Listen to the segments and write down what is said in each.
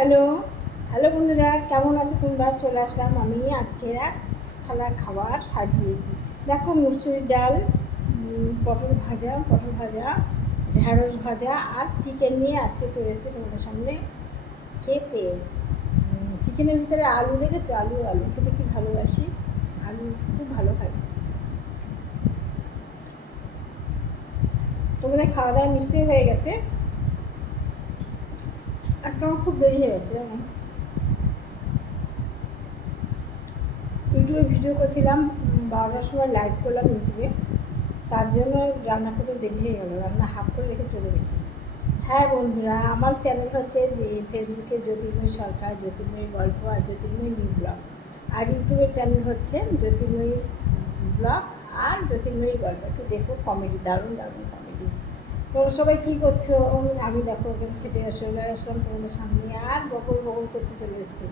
Hello hello বন্ধুরা, কেমন আছো তোমরা? চলে আসলাম আমি আজকের এক থালা খাবার সাজিয়ে। দেখো, মুসুরির ডাল, পটল ভাজা, ঢ্যাঁড়স ভাজা আর চিকেন নিয়ে আজকে চলে এসেছি তোমাদের সামনে খেতে। চিকেনের ভিতরে আলু দেখেছো? আলু আলু খেতে কি ভালোবাসি, আলু খুব ভালো খাই। তোমাদের খাওয়া দাওয়া নিশ্চয়ই হয়ে গেছে। আজকে আমার খুব দেরি হয়ে গেছে জানো। ইউটিউবে ভিডিও করছিলাম, 12টার সময় লাইভ করলাম ইউটিউবে, তার জন্য রান্না করতে দেরি হয়ে গেলো, রান্না হাফ করে রেখে চলে গেছি। হ্যাঁ বন্ধুরা, আমার চ্যানেল হচ্ছে ফেসবুকে জ্যোতির্ময়ী সরকার, জ্যোতির্ময়ী গল্প আর জ্যোতির্ময়ী নিউ ব্লগ, আর ইউটিউবের চ্যানেল হচ্ছে জ্যোতির্ময়ী ব্লগ আর জ্যোতির্ময়ী গল্প। একটু দেখো, কমেডি, দারুণ দারুণ কমেডি। তোমরা সবাই কী করছো? আমি দেখো ওখানে খেতে চলে আসলাম তোমাদের সামনে, আর বকর বকর করতে চলে এসেছি।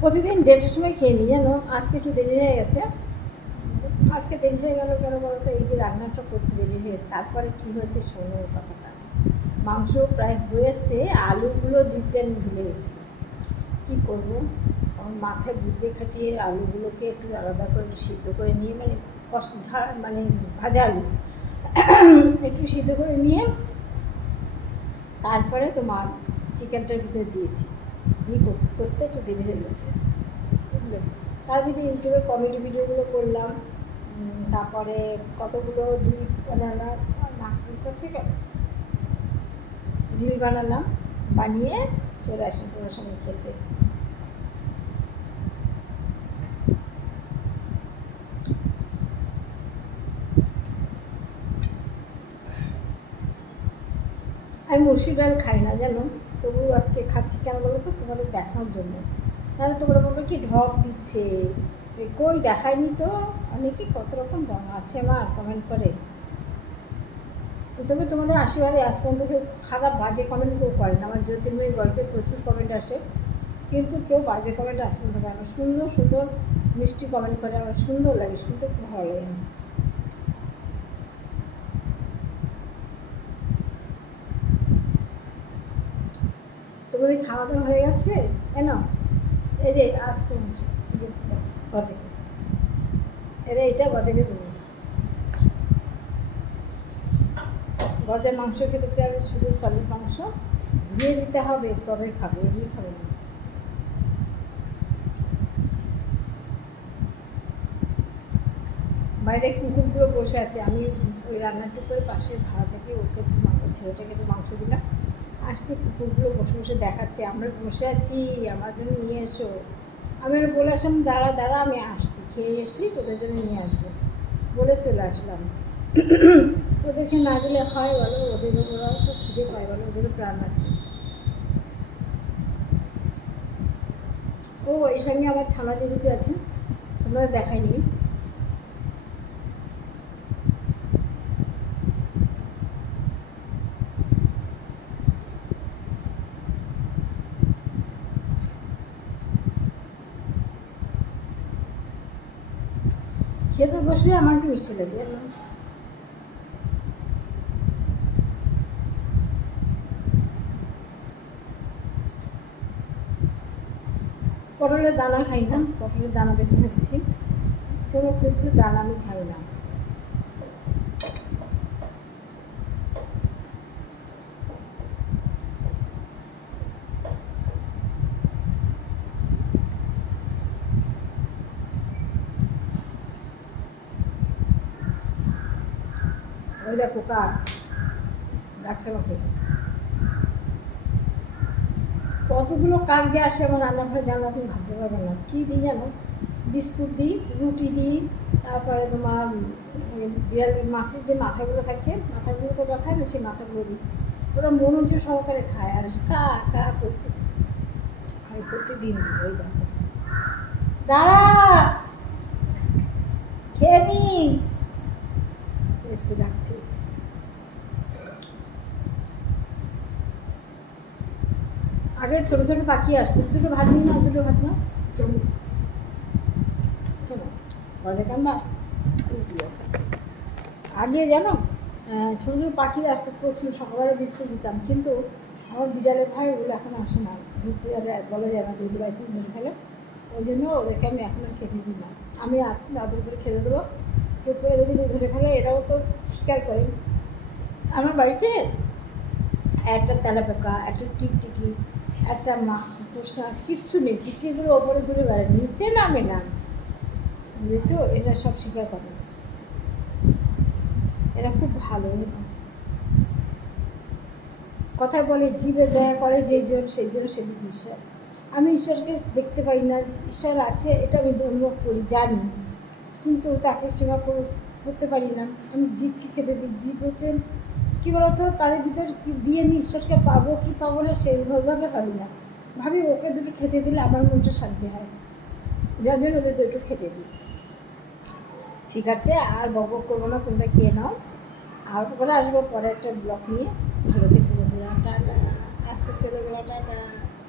প্রতিদিন দেড়টার সময় খেয়ে নিই জানো, আজকে একটু দেরি হয়ে গেছে। আজকে দেরি হয়ে গেল কেন বলো তো? এই যে রান্নাটা করতে দেরি হয়ে গেছে, তারপরে কী হয়েছে শোনো কথাটা। মাংস প্রায় হয়েছে, আলুগুলো দিতে আমি ভুলে গেছি। কী করবো? আমার মাথায় বুদ্ধি খাটিয়ে আলুগুলোকে একটু আলাদা করে সিদ্ধ করে নিয়ে, মানে মানে ভাজা আলু একটু সিদ্ধ করে নিয়ে তারপরে তোমার চিকেনটার ভিতরে দিয়েছি, দিয়ে করতে করতে একটু দেরি হয়ে গেছে, বুঝলেন। তার ভিতরে ইউটিউবে কমেডি ভিডিওগুলো করলাম, তারপরে কতগুলো রিল বানালাম, রিল বানালাম, বানিয়ে চলে আসলাম তোমার সঙ্গে খেতে। আমি মুসুর ডাল খাই না জানো, তবু আজকে খাচ্ছি কেন বলো তো? তোমাদের দেখানোর জন্য। তাহলে তোমরা বলবে কি ঢপ দিচ্ছে, কই দেখায়নি তো। অনেকে কত রকম রঙ আছে আমার কমেন্ট করে, তবে তোমাদের আশীর্বাদে আজ পর্যন্ত কেউ খারাপ বাজে কমেন্ট কেউ করে না। আমার জ্যোতির্ময়ী গল্পে প্রচুর কমেন্ট আসে, কিন্তু কেউ বাজে কমেন্ট আজ পর্যন্ত করে না। সুন্দর সুন্দর মিষ্টি কমেন্ট করে, আমার সুন্দর লাগে, শুনতে খুব ভালো লাগে। তোমাদের খাওয়া দাওয়া হয়ে গেছে? কেন এই যে আসতে চিকেন গজাকে, এরে এটা গজাকে দেবো। গজার মাংস খেতে চাইলে শুধু সলিড মাংস ধুয়ে দিতে হবে, তবে খাবে, এমনি খাবে না। বাইরে কুকুরগুলো বসে আছে, আমি ওই রান্নাটুকু করে পাশে ভাড়া থেকে ওকে একটু ছেলেটাকে একটু মাংস দিলাম, আসছে কুকুরগুলো বসে বসে দেখাচ্ছে আমরা বসে আছি, আমার জন্য নিয়ে এসো। আমি ওরা বলে আসলাম দাঁড়া দাঁড়া, আমি আসছি, খেয়ে এসি তোদের জন্য নিয়ে আসবো বলে চলে আসলাম। ওদেরকে না দিলে হয় বলো? ওরাও তো খিদে পায় বলো, ওদেরও প্রাণ আছে। ও এই সঙ্গে আমার ছানা জিলিপি আছে, তোমরা দেখায়নি। খেতে বসলে আমার একটু মিষ্টি লাগে। পটলের দানা খাই না, পটলের দানা বেছে ফেলছি, কোনো কিছু দানা আমি খাই না। ওই দেখো কাক ডাকছে আমাকে, কতগুলো কাক যে আসে আমার রান্নাঘরে জানো, তুমি ভাবতে পারবে না। কী দিই জানো? বিস্কুট দিই, রুটি দিই, তারপরে তোমার বিড়ালের মাছের যে মাথাগুলো থাকে, মাথাগুলো তো ওরা খায় না, সেই মাথাগুলো দিই। ওরা মনোযোগ সহকারে খায়, আর কা কা করতে আমি প্রতিদিন দিই। ওই দেখো দাঁড়া খেয়ে নি, এসে ডাকছে। আগে ছোটো ছোটো পাখি আসছে, দুটো ভাত নিই না, দুটো ভাত না কেন বজে কাম্বা। আগে জানো ছোটো ছোটো পাখি আসতে প্রচুর, সকালবেলা বিস্কুট দিতাম, কিন্তু আমার বিড়ালের ভাই ওগুলো এখন আসে না, ধরতে বলা যায় না, যদি বাইসে ধরে ফেলে, ওই জন্য ওদেরকে আমি এখন আর খেতে দিই না। আমি আদর করে খেতে দেবো, কেউ পেরে যদি ধরে ফেলে, এরাও তো শিকার করে। আমার বাড়িতে একটা তেলাপোকা, একটা টিকটিকি, একটা পোষা কিচ্ছু নেই। টিকটিকিগুলো ওপরে ঘুরে বেড়ায়, নিচে নামে না, বুঝেছো? এরা সব শিকার করে, এরা খুব ভালো। কথায় বলে জীবে দয়া করে যেই জন সেই জন সে বুঝি ঈশ্বর। আমি ঈশ্বরকে দেখতে পাই না, ঈশ্বর আছে এটা আমি অনুভব করি, জানি, কিন্তু তাকে সেবা করতে পারি না। আমি জীবকে খেতে দিই, জীব হচ্ছেন কী বলতো, তাদের ভিতর দিয়ে আমি ঈশ্বরকে পাবো কি পাবো না সেইভাবে ভাবি না, ভাবি ওকে দুটো খেতে দিলে আমার মনটা শান্তি হয়, যার জন্য ওদের দুটো খেতে দিই। ঠিক আছে, আর বক করবো না, তোমরা খেয়ে নাও, আর পরে আসবো পরে একটা ব্লগ নিয়ে। ভালো থেকো বন্ধুরা, টাটা, আজকে চলে গেলো, টাটা।